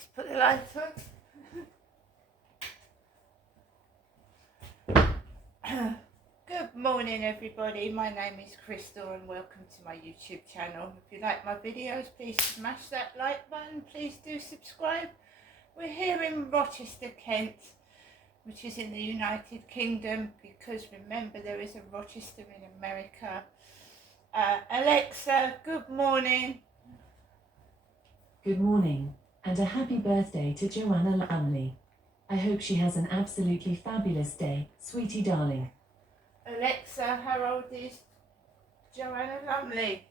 Let's put the lights on. Good morning everybody, my name is Crystal and welcome to my YouTube channel. If you like my videos, please smash that like button, please do subscribe. We're here in Rochester, Kent, which is in the United Kingdom, because remember there is a Rochester in America. Alexa, good morning. Good morning, and a happy birthday to Joanna Lumley. I hope she has an absolutely fabulous day, sweetie darling. Alexa, how old is Joanna Lumley?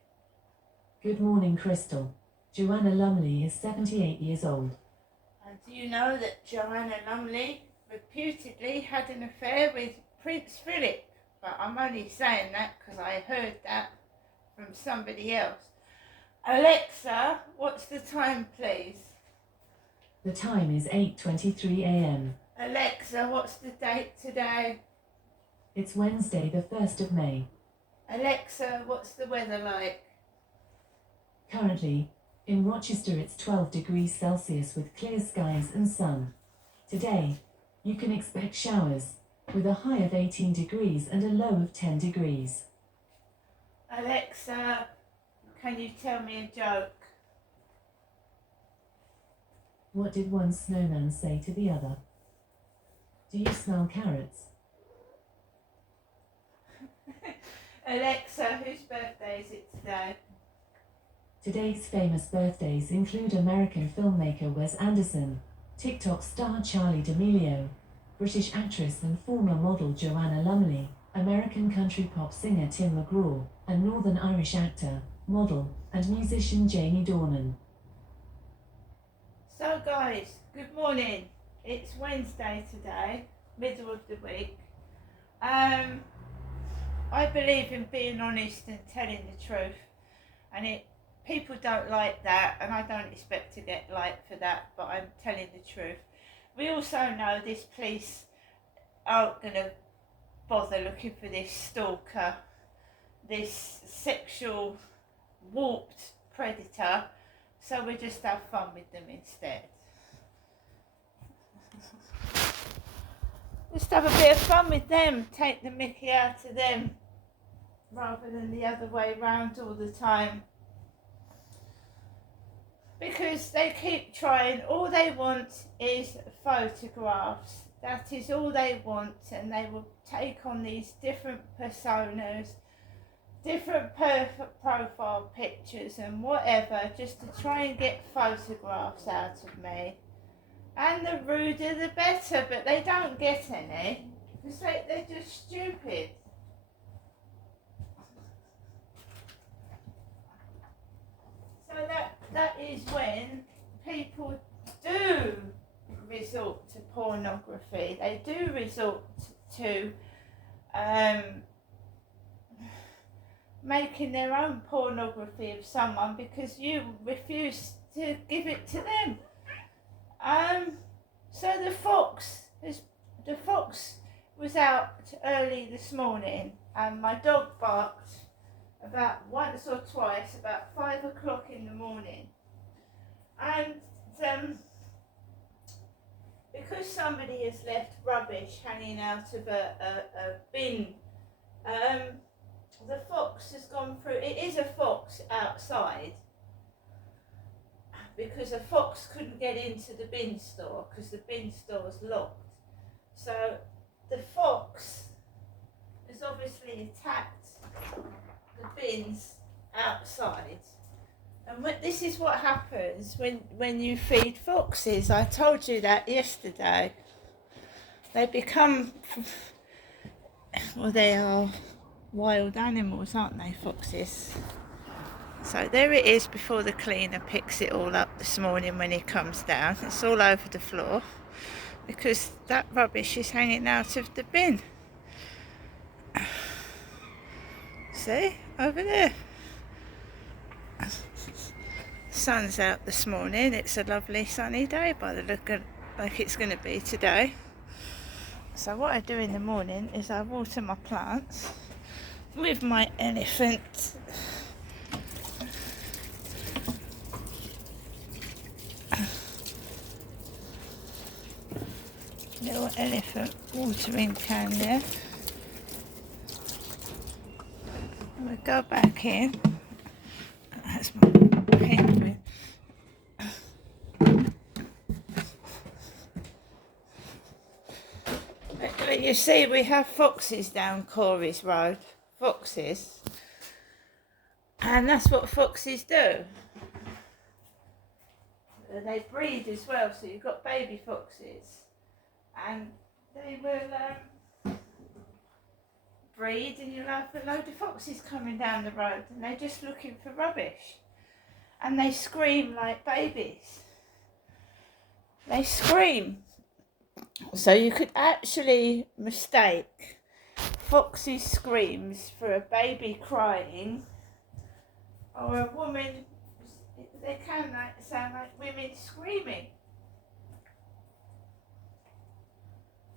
Good morning, Crystal. Joanna Lumley is 78 years old. And do you know that Joanna Lumley reputedly had an affair with Prince Philip? But I'm only saying that because I heard that from somebody else. Alexa, what's the time, please? The time is 8:23 a.m. Alexa, what's the date today? It's Wednesday, the 1st of May. Alexa, what's the weather like? Currently, in Rochester it's 12 degrees Celsius with clear skies and sun. Today, you can expect showers, with a high of 18 degrees and a low of 10 degrees. Alexa, can you tell me a joke? What did one snowman say to the other? Do you smell carrots? Alexa, whose birthday is it today? Today's famous birthdays include American filmmaker Wes Anderson, TikTok star Charli D'Amelio, British actress and former model Joanna Lumley, American country pop singer Tim McGraw, and Northern Irish actor, model, and musician Jamie Dornan. So guys, good morning. It's Wednesday today, middle of the week. I believe in being honest and telling the truth, and people don't like that, and I don't expect to get liked for that, but I'm telling the truth. We also know this police aren't going to bother looking for this stalker, this sexual warped predator, so we just have fun with them instead. Just have a bit of fun with them, take the mickey out of them, rather than the other way round all the time. Because they keep trying, all they want is photographs. That is all they want, and they will take on these different personas, different profile pictures and whatever, just to try and get photographs out of me. And the ruder the better, but they don't get any, because they're just stupid. So that is when people do resort to pornography. They do resort to making their own pornography of someone because you refuse to give it to them. So the fox was out early this morning, and my dog barked about once or twice, about 5 o'clock in the morning, and because somebody has left rubbish hanging out of a bin, the fox has gone through. It is a fox outside, because a fox couldn't get into the bin store because the bin store is locked. So the fox has obviously attacked the bins outside. And this is what happens when you feed foxes. I told you that yesterday. They become, well, they are wild animals, aren't they, foxes? So there it is before the cleaner picks it all up this morning when he comes down. It's all over the floor because that rubbish is hanging out of the bin. See, over there. Sun's out this morning. It's a lovely sunny day by the look of, like it's going to be today. So what I do in the morning is I water my plants with my elephant. little elephant watering can there. I'm going to go back in. That's my penguin. But you see, we have foxes down Corey's Road. Foxes. And that's what foxes do. They breed as well, so you've got baby foxes. And they will breed, and you'll have a load of foxes coming down the road, and they're just looking for rubbish. And they scream like babies. They scream. So you could actually mistake foxes' screams for a baby crying, or a woman. They can sound like women screaming.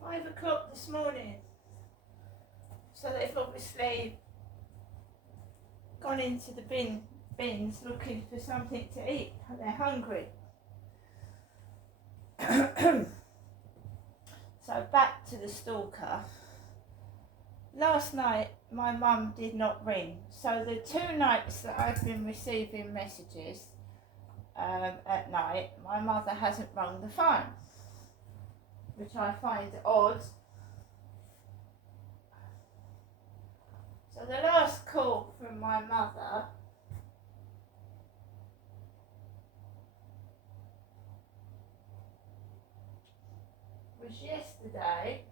5 o'clock this morning. So they've obviously gone into the bins looking for something to eat. They're hungry. So back to the stalker. Last night my mum did not ring. So the 2 nights that I've been receiving messages at night, my mother hasn't rung the phone, which I find odd. So the last call from my mother was yesterday.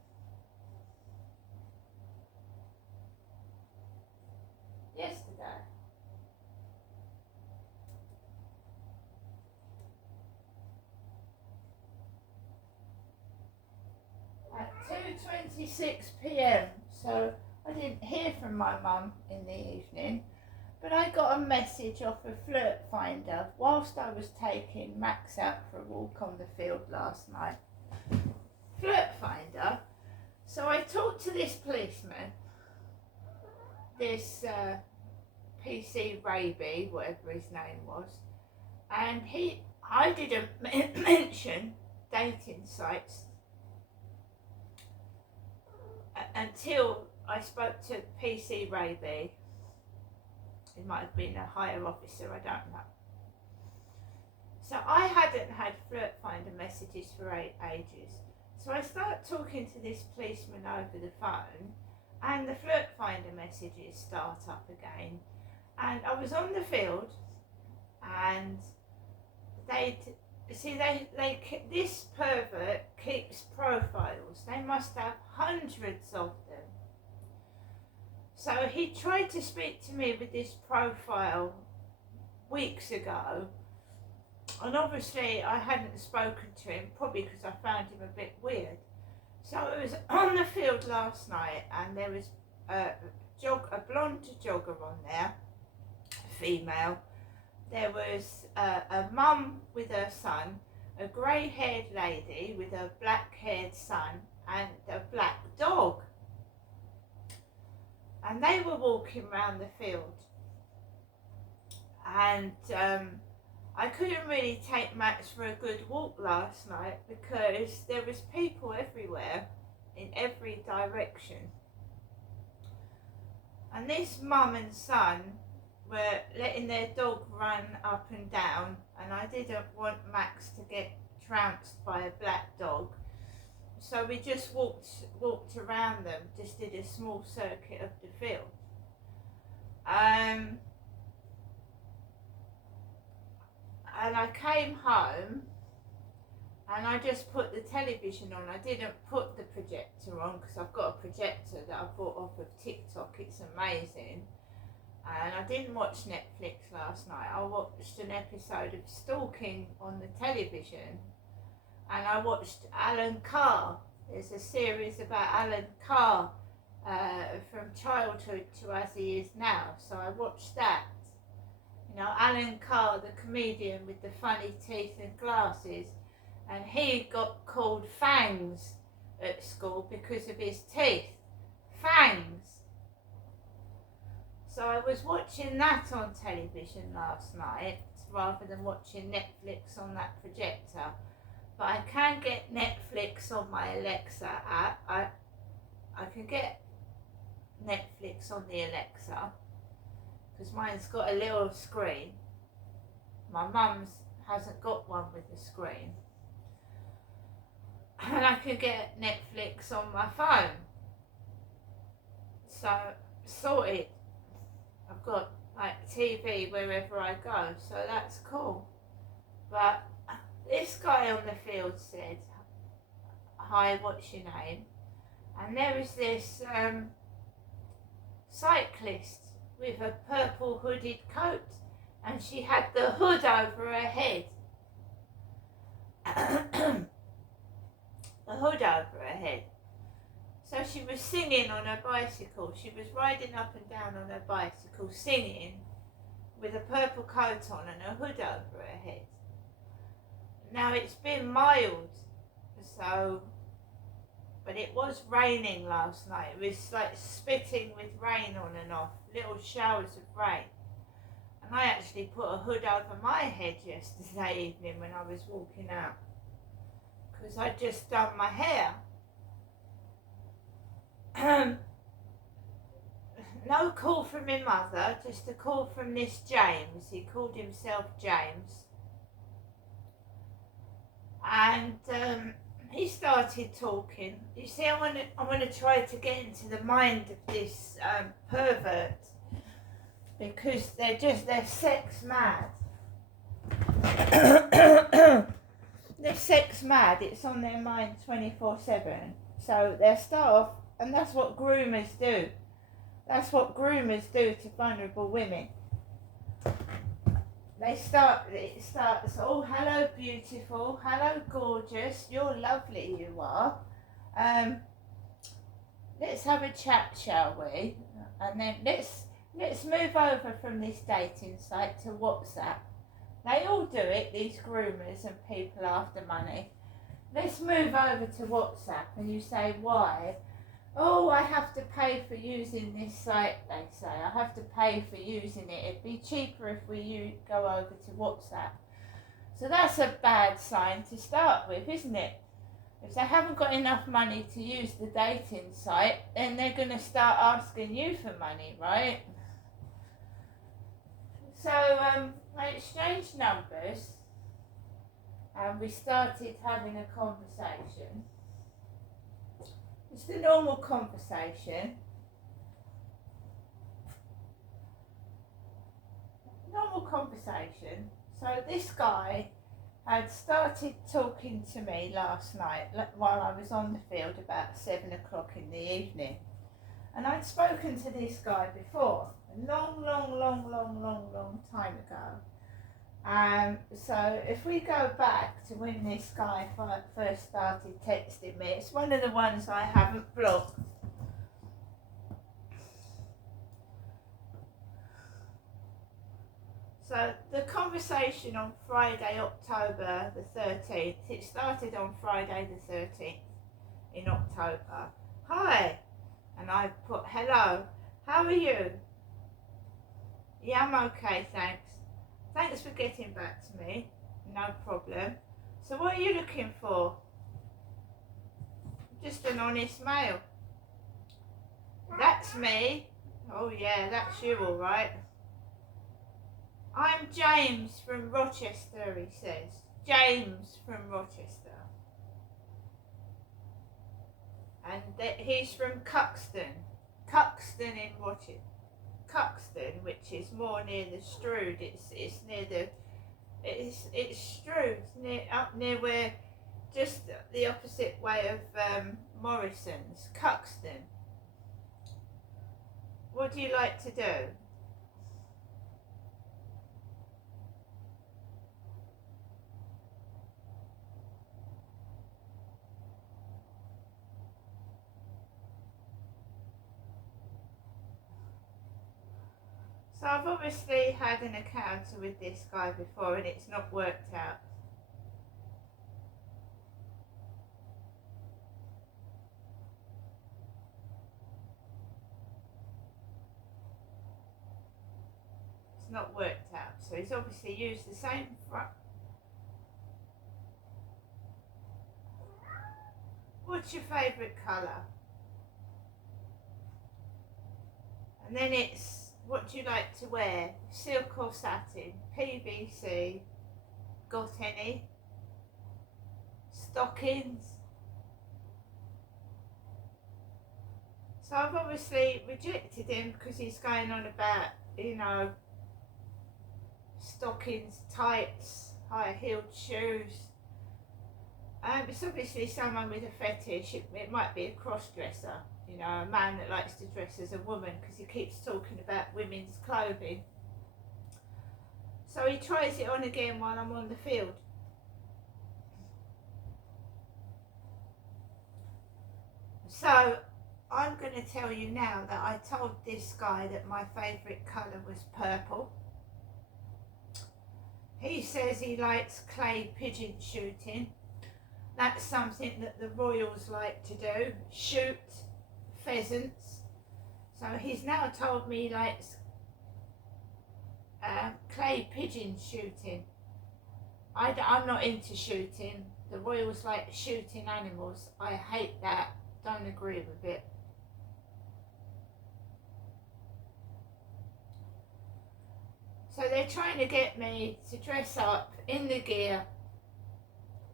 At 2:26 p.m. So I didn't hear from my mum in the evening, but I got a message off a flirt finder whilst I was taking Max out for a walk on the field last night. Flirt finder. So I talked to this policeman, this PC Raby, whatever his name was, and I didn't mention dating sites until I spoke to PC Raby. It might have been a higher officer, I don't know. So I hadn't had flirt finder messages for ages. So I start talking to this policeman over the phone, and the flirt finder messages start up again. And I was on the field, and this pervert keeps profiles. They must have hundreds of them. So he tried to speak to me with this profile weeks ago, and obviously I hadn't spoken to him, probably because I found him a bit weird. So I was on the field last night, and there was a blonde jogger on there, female. There was a mum with her son, a grey-haired lady with a black-haired son, and a black dog. And they were walking around the field. And I couldn't really take Max for a good walk last night because there was people everywhere, in every direction. And this mum and son were letting their dog run up and down, and I didn't want Max to get trounced by a black dog, so we just walked around them, just did a small circuit of the field. And I came home, and I just put the television on. I didn't put the projector on because I've got a projector that I bought off of TikTok. It's amazing. And I didn't watch Netflix last night. I watched an episode of Stalking on the television, and I watched Alan Carr. There's a series about Alan Carr from childhood to as he is now. So I watched that. You know, Alan Carr, the comedian with the funny teeth and glasses, and he got called Fangs at school because of his teeth. Fangs. So I was watching that on television last night rather than watching Netflix on that projector. but I can get Netflix on my Alexa app. I can get Netflix on the Alexa because mine's got a little screen. My mum's hasn't got one with a screen. And I can get Netflix on my phone. So, sorted. I've got like TV wherever I go, so that's cool. But this guy on the field said, "Hi, what's your name?" And there was this cyclist with a purple hooded coat, and she had the hood over her head. The hood over her head. So she was singing on her bicycle. She was riding up and down on her bicycle singing with a purple coat on and a hood over her head. Now it's been mild, so, but it was raining last night. It was like spitting with rain on and off, little showers of rain. And I actually put a hood over my head yesterday evening when I was walking out, because I'd just done my hair. No call from my mother, just a call from this James. He called himself James. And he started talking. You see, I want to try to get into the mind of this pervert, because they're sex mad. They're sex mad. It's on their mind 24/7. So they'll start off, and that's what groomers do. That's what groomers do to vulnerable women. It starts, "Oh, hello beautiful, hello gorgeous, you're lovely, you are. Let's have a chat, shall we? And then let's move over from this dating site to WhatsApp." They all do it, these groomers and people after money. "Let's move over to WhatsApp," and you say, "Why?" "Oh, I have to pay for using this site," they say. "I have to pay for using it. It'd be cheaper if we go over to WhatsApp." So that's a bad sign to start with, isn't it? If they haven't got enough money to use the dating site, then they're going to start asking you for money, right? So I exchanged numbers and we started having a conversation. It's a normal conversation. Normal conversation. So this guy had started talking to me last night while I was on the field about 7 o'clock in the evening. And I'd spoken to this guy before, a long time ago. So if we go back to when this guy first started texting me, it's one of the ones I haven't blocked. So the conversation on Friday, October the 13th, it started on Friday the 13th in October. "Hi," and I put, "Hello, how are you?" "Yeah, I'm okay, thanks. Thanks for getting back to me. No problem. So what are you looking for?" "Just an honest male." "That's me." "Oh yeah, that's you all right." "I'm James from Rochester," he says. James from Rochester. And he's from Cuxton. Cuxton in Rochester. Cuxton, which is more near the Strood. It's near the it's Strood, up near where, just the opposite way of Morrison's. Cuxton. What do you like to do? So I've obviously had an encounter with this guy before and it's not worked out. It's not worked out. So he's obviously used the same what's your favourite colour? And then it's, what do you like to wear? Silk or satin? PVC? Got any? Stockings? So I've obviously rejected him because he's going on about, you know, stockings, tights, high-heeled shoes. It's obviously someone with a fetish. It might be a cross-dresser, you know, a man that likes to dress as a woman because he keeps talking about women's clothing. So he tries it on again while I'm on the field. So I'm going to tell you now that I told this guy that my favourite colour was purple. He says he likes clay pigeon shooting. That's something that the Royals like to do, shoot pheasants. So he's now told me he likes clay pigeon shooting. I'm not into shooting. The Royals like shooting animals. I hate that. Don't agree with it. So they're trying to get me to dress up in the gear,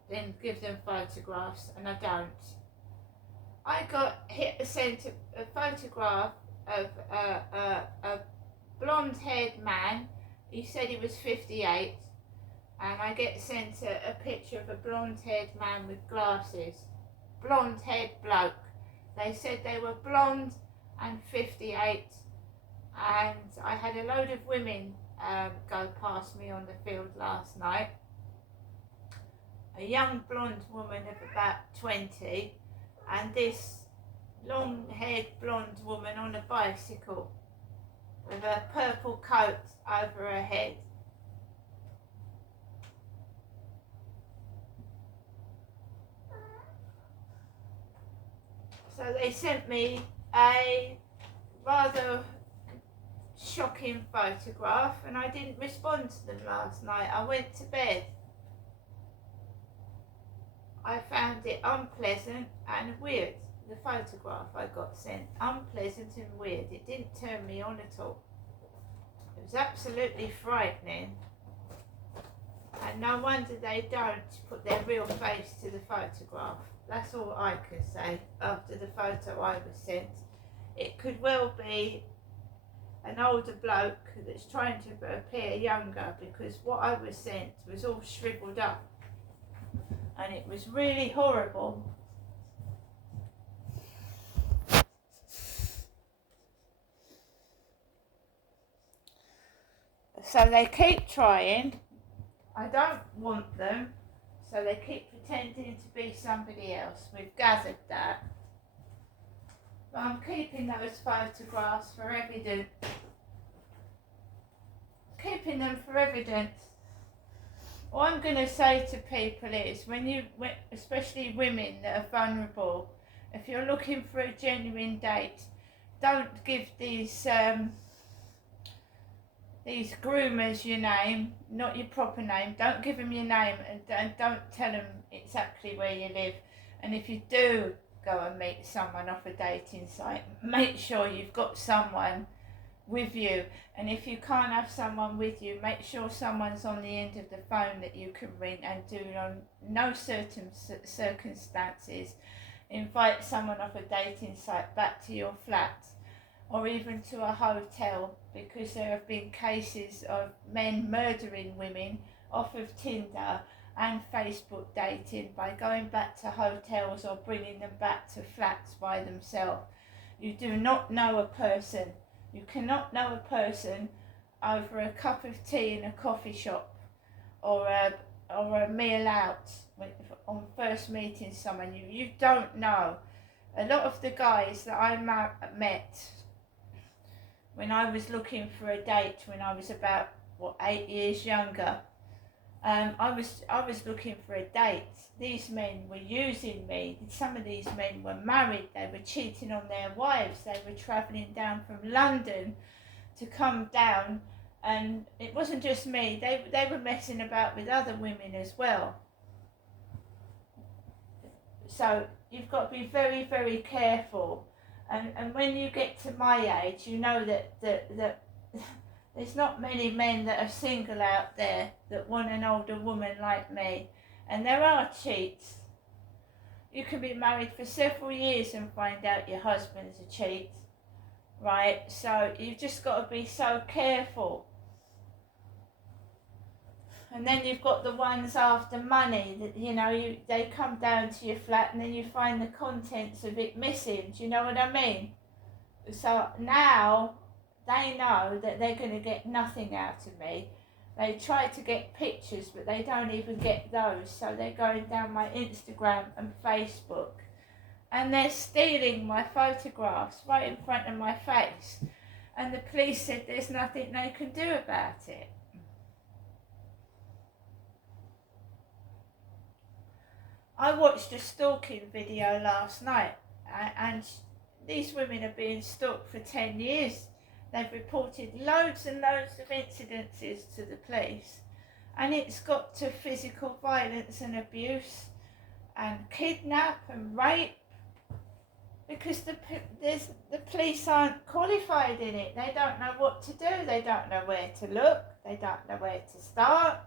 then give them photographs, and I don't. I got sent a photograph of a blonde-haired man. He said he was 58, and I get sent a picture of a blonde-haired man with glasses. Blonde-haired bloke. They said they were blonde and 58, and I had a load of women go past me on the field last night. A young blonde woman of about 20, and this long-haired blonde woman on a bicycle with a purple coat over her head. So they sent me a rather shocking photograph, and I didn't respond to them last night. I went to bed. I found it unpleasant and weird. The photograph I got sent, unpleasant and weird. It didn't turn me on at all. It was absolutely frightening. And no wonder they don't put their real face to the photograph. That's all I can say after the photo I was sent. It could well be an older bloke that's trying to appear younger, because what I was sent was all shriveled up. And it was really horrible. So they keep trying. I don't want them. So they keep pretending to be somebody else. We've gathered that. But I'm keeping those photographs for evidence. Keeping them for evidence. What I'm going to say to people is, especially women that are vulnerable, if you're looking for a genuine date, don't give these groomers your name, not your proper name. Don't give them your name, and don't tell them exactly where you live. And if you do go and meet someone off a dating site, make sure you've got someone with you. And if you can't have someone with you, make sure someone's on the end of the phone that you can ring, and do on no certain circumstances invite someone off a dating site back to your flat or even to a hotel, because there have been cases of men murdering women off of Tinder and Facebook dating by going back to hotels or bringing them back to flats by themselves. You do not know a person. You cannot know a person over a cup of tea in a coffee shop or a meal out on first meeting someone. You don't know. A lot of the guys that I met when I was looking for a date when I was about 8 years younger, I was looking for a date. These men were using me. Some of these men were married. They were cheating on their wives. They were travelling down from London to come down, and it wasn't just me. They were messing about with other women as well. So you've got to be very, very careful. And when you get to my age, you know that there's not many men that are single out there that want an older woman like me. And there are cheats. You can be married for several years and find out your husband's a cheat, right? So you've just got to be so careful. And then you've got the ones after money that, you know, they come down to your flat and then you find the contents of it missing. Do you know what I mean? So now they know that they're going to get nothing out of me. They try to get pictures, but they don't even get those. So they're going down my Instagram and Facebook. And they're stealing my photographs right in front of my face. And the police said there's nothing they can do about it. I watched a stalking video last night, and these women are being stalked for 10 years. They've reported loads and loads of incidences to the police, and it's got to physical violence and abuse and kidnap and rape, because the police aren't qualified in it. They don't know what to do. They don't know where to look. They don't know where to start.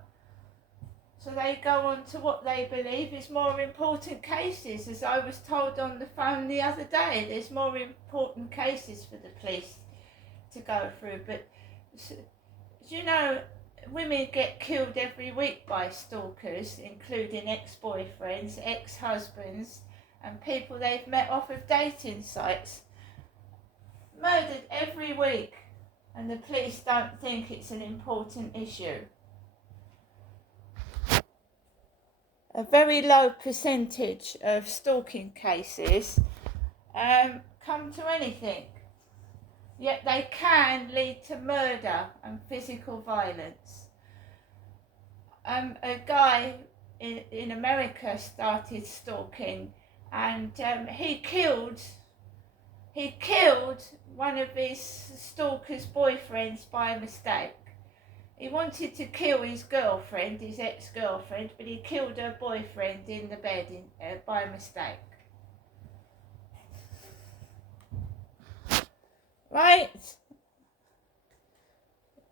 So they go on to what they believe is more important cases. As I was told on the phone the other day, there's more important cases for the police to go through. But, you know, women get killed every week by stalkers, including ex-boyfriends, ex-husbands, and people they've met off of dating sites. Murdered every week, and the police don't think it's an important issue. A very low percentage of stalking cases come to anything, yet they can lead to murder and physical violence. A guy in America started stalking, and he killed one of his stalker's boyfriends by mistake. He wanted to kill his girlfriend, his ex-girlfriend, but he killed her boyfriend in the bed by mistake. Right?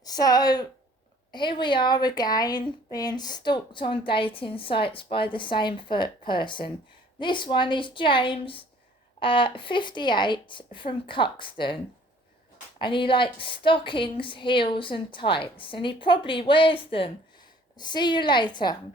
So here we are again, being stalked on dating sites by the same person. This one is James, 58, from Cuxton. And he likes stockings, heels and tights. And he probably wears them. See you later.